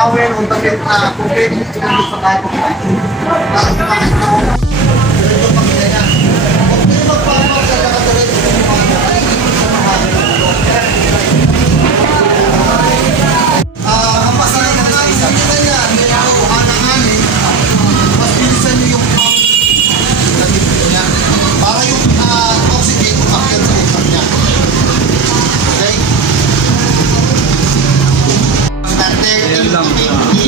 towel o damit na kung pwede nyo sinunod sa tayo. Ang pasalan na lang sa nila yan, medyo ananganin, mas bilisan nyo yung pump na dito niya. Para yung oxygen umakyat sa utak niya. Okay?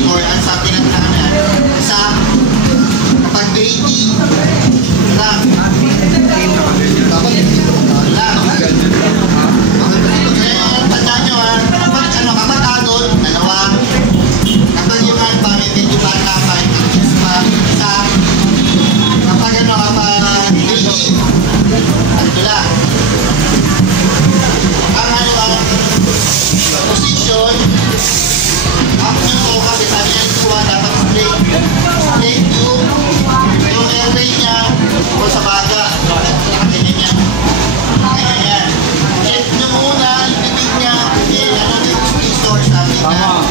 Or ang sabi natin na kanya, sa kapag 80 lang. Tandaan nyo kapag adult, dalawa. Kapag yung pangit, medyo bata pa, isa. Kapag kapag 80, ito lang. Ang position, ang nyo kasi sabi niya ituwa, dapat straight yung airway niya o sa baga. Ganyan niya. Ganyan yan. Check nyo muna yung bibig niya, ano yung spisor, sabi niya.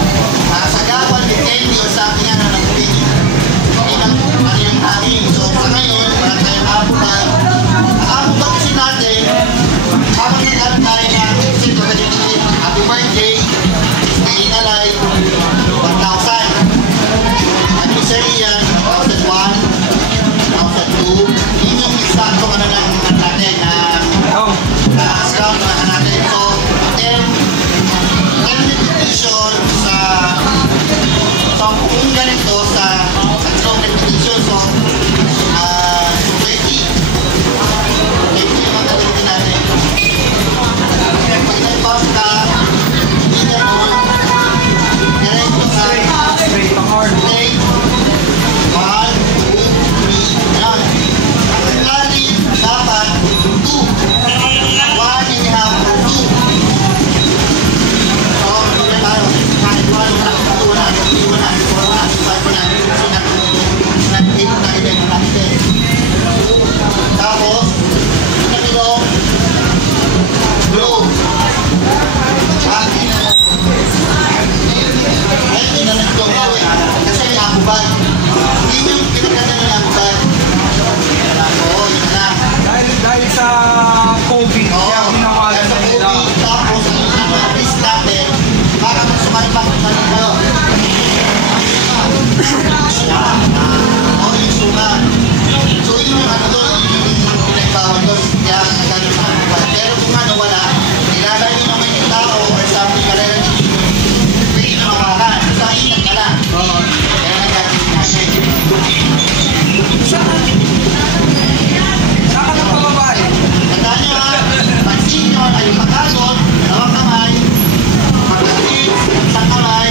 Sa gawan, depende o sabi niya na nag-bibig. Okay lang po, ano yung hangin. So sa ngayon, wala tayong abutan. Ang abutan kasi natin, habang nag-alam tayo na sito ka dito, happy birthday, stay alive, 1,000. Anniversary yan, 1,001, 1,002. Yun yung exacto ano lang natin na scout na natin. So, 10 repetition sa kung ganito sa 3 repetition. So, 20. 20 yung mga gagawin natin. Pag nag-pump ka, hindi ganun. Diretso ka. Straight. 1, 2, 3, yan. Ang lalim, dapat 2. 1.5 or 2. So, hindi na tayo. Kahit 1, 2, 3, 4, 5, 6, 7, 8 na natin. Tapos, nakilong, blow. Hindi na nagtong gawin. Kasi may akuban. Hindi yung pinagkanda ng akuban. Oo, yun na. Dahil sa COVID, kaya ginawalan na nila. Tapos, ang risk natin, para magsumalpak na nila. Oo, yung sugat. So, yun yung ano doon, yung pinagbawal doon. Kaya nagano ng akuban. Pero kung ano, wala, nilalagay naman yung tao or something ka rin. Pwede na makakan. Sa ingat ka lang. Kaya nagagawin natin. Saan ka nagpababay? Tandaan nyo pag senior ay pagkagod, dalawang kamay, pagkakit, isang kamay,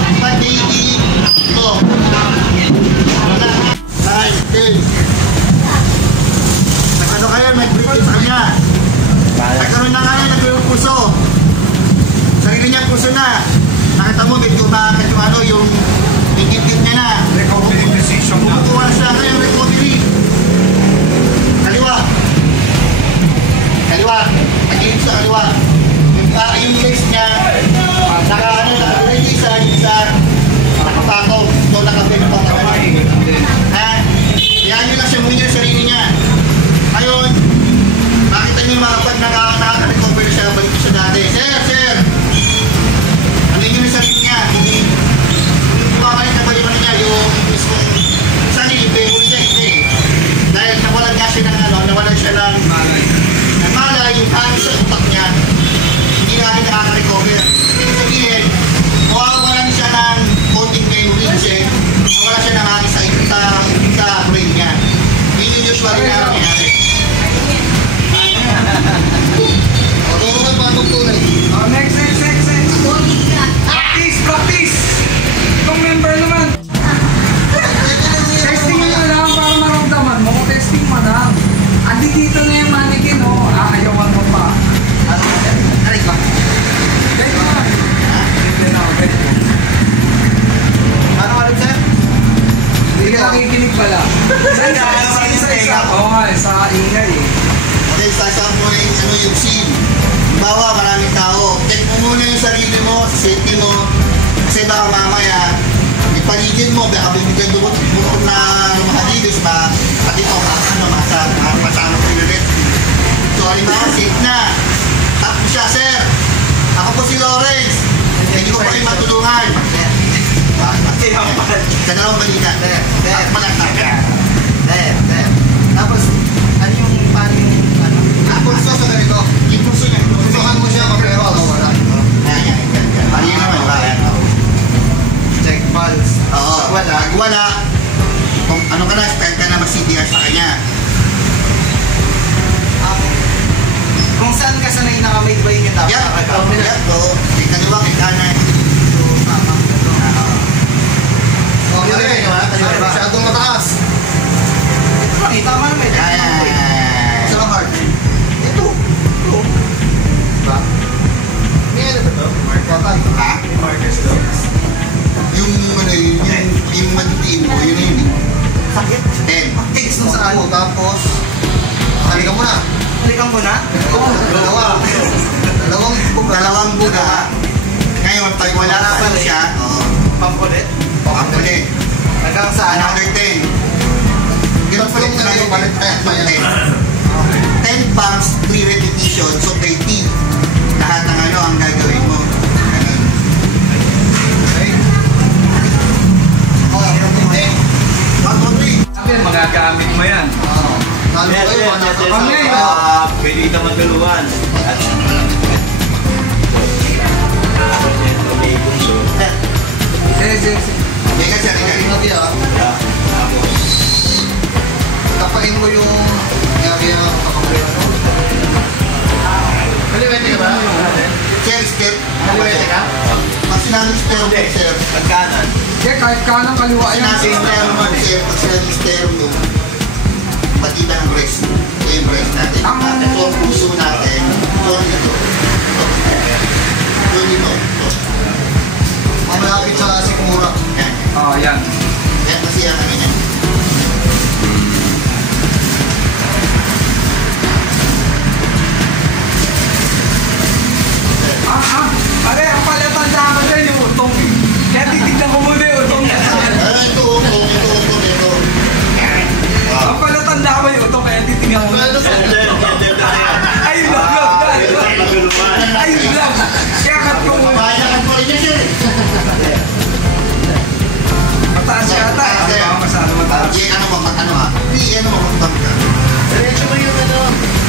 pag baby, ito. 9, 10. Nagano kayo, nag-break sa kanya. Nagkaroon na kayo, nagkaroon puso. Sarili niya puso na. Nakita mo, medyo bakit yung ano, yung tingkit-kit niya na. Recovery decision na. Kumukuha na siya kayo, recovery. Kaliwa. Kaliwa. Pag-inig sa kaliwa. Yung legs niya, naka-ready sa nakapako. So, nakapin pa naman. Yan yun lang siya muna yung sarili niya. Ngayon, makita niyo mga pag nakaka-recover siya, balik siya dati. Sir! Ano yun yung sarili niya? Hindi kumakalit na ba yung ano niya, yung mismong sarili, pero niya hindi. Dahil nawalan nga siya ng ano, nawalan siya ng malay, yung hangin sa utak niya, hindi natin nakaka-recover. Ibig sabihin, mawawalan siya ng konting memories eh, nawala siya ng hangin sa brain niya. Yun yung usually na nangyari. Next. Practice! Itong member naman. Testing mo na lang para maramdaman mo. Testing mo lang. Andi dito na yung mannequin, oh. Ayawan mo pa. Aray ba? Dahil mo. Hindi na ako. Ano ka rin, sir? Hindi ka nakikinig pala. Isa. Oo nga, sa ingay eh. Okay, sasama mo yung scene. Bawa, maraming tao. Check mo muna yung sarili mo, safety mo. Kasi Kasi baka mamaya, ipaligid mo, baka bibigyan bukod na lumahalilis pa, pati ito, masama ko yung red. So, halimbawa, safe na. Tapos siya, sir. Ako po si Lawrence. Hindi ko pa rin matulungan. Sa dalawang balikan. At malakak. Tapos, ano yung paano yung ano? Pulso sa ganito. Yung pulso niya. Pulsohan mo siya kapero. Wala. Yan. Paano yun naman? Check pulse. Oo. Wala. Kung ano ka na, expect ka na mag-CPR sa kanya. Kung saan ka sanay nakamay ba yun yung dapat nakagawin? Oo. May kaliwa, may kanan. Okay, masyadong mataas. ito lang, tama naman. Sa lang hard. Ito. Diba? May ano ba ito? Markatan. Ha? Markers to. Yung ano yung magdiin mo, yun na yun. Sakit. 10. Tigs nung saan? Tapos, halikan mo na. Halikan mo na? Dalawang buga. Ngayon, pag wala na pa siya, Pampulit? pampulit. Hanggang saan? Another 10. Ginapulong na yung balik 10 pumps, 3 repetitions, so 30. Lahat ng ano ang gagawin mo. Ganun. Okay. 1, 2, 3. Sabi, magagamit mo yan. Lalo kayo, Pwede kita matulungan. At Sige. Teka, teka. Tapain mo yung area ng pakabulan. Kaliwete ka ba? Step. Kaliwete ka? Pag sinabing step, pagkanan. Kaya kahit kanang kaliwa yan. Pag sinabing step, pati ba ng breast? Ito yung breast natin. Ito ang puso natin. Ito ang ito. Ito dito. Malapit sa sikmura. Yan. Oo, yan. Yan kasi yan ang ganyan. Pare, ang palatanda ko dyan yung utong. Kaya titignan ko muna yung utong. Ito. Ang palatanda ko yung utong, kaya titignan ko muna. Ayun lang. Kaya kat ko muna. Bayan ko rin yan siya. Mataas ka ata. Baka masyado mataas. Hindi, ano mo, magtang ka. Diretso mo yung ano.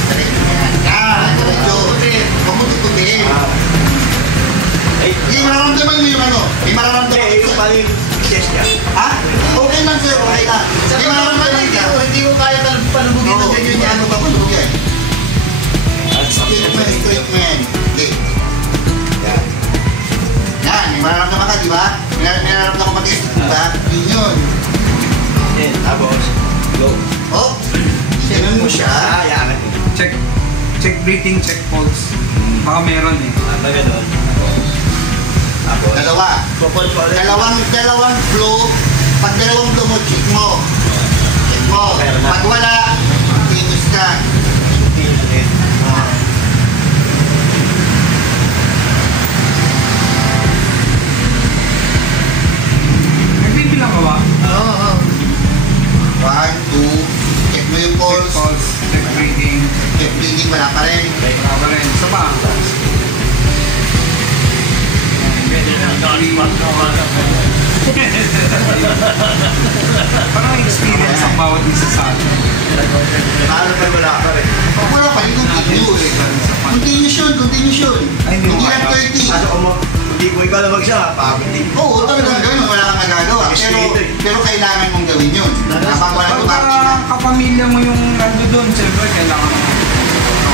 Diretso. Huwag mo tututin. Hindi, mararamdaman mo yung ano. May mararamdaman mo. Yung paling test niya. Ha? Okay lang sir, okay lang. May mararamdaman ka. Hindi ko kaya palubugin ng ganyan yan. Ano ba palubog yan? Straight mo yan. Hindi. Yan, may mararamdaman ka, di ba? May mararamdaman ka mag-test, di ba? Yun. Tapos, go. Oh, sinan mo siya. Ayan. Check breathing, check pulse. Baka meron eh. Ano gano'n? Tapos, Dalawa. popol pa ulit. Dalawang flow. Pag dalawang flow mo, check mo. Check mo. Pag wala, finish ka. Nagbibilang ka ba? Oo. 1, 2, check mo yung Check pulse. pulse, check breathing. Check bleeding, wala pa rin. Wala pa rin. Isa pa. Parang experience ang bawat isa sa atin. Paano pa wala ka rin? Pag wala pa rin, continuation. Ay, hindi mo Hindi lang kaya. 30. Ano kung hindi mo ikalabag siya, pagod din. Oo, talagang gawin. Wala kang nagagawa. Pero kailangan mong gawin yun. Kapag wala Pagka tumapin kapamilya mo yung nando doon, siyempre kailangan mo.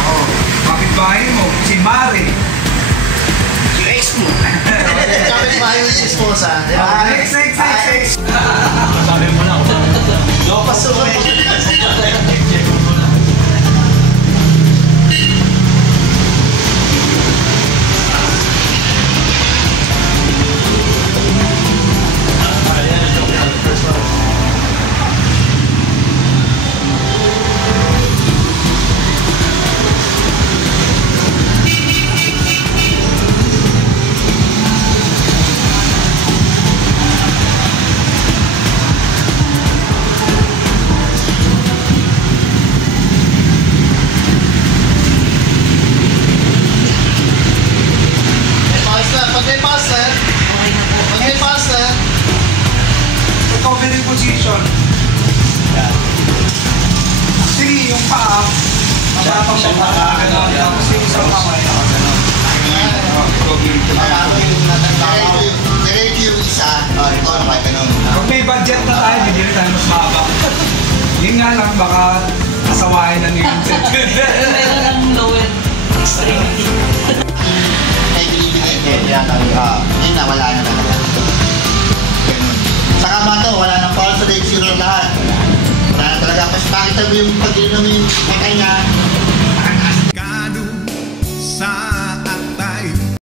Oo. Kapitbahay mo, si Mare. Si ex mo. Kapit ba yung esposa? X. Sabi mo lang. No, pasok. primary position. Actually, yung paa, mababang Siya baba. nakakaganon. Tapos yung isang kamay. Diretso yung isa. Ito naman ganun. Kung may budget na tayo, bigyan tayo mas mahaba. Yun nga lang, baka kasawain na ni Vincent. Meron ng lower extremity. Ay, binibigay. Yun na, wala na talaga. Ganun. Saka ba ito, wala nang power sa leg zero lahat. Wala na talaga. Mas bakit sabi yung pag-inom yung matay niya,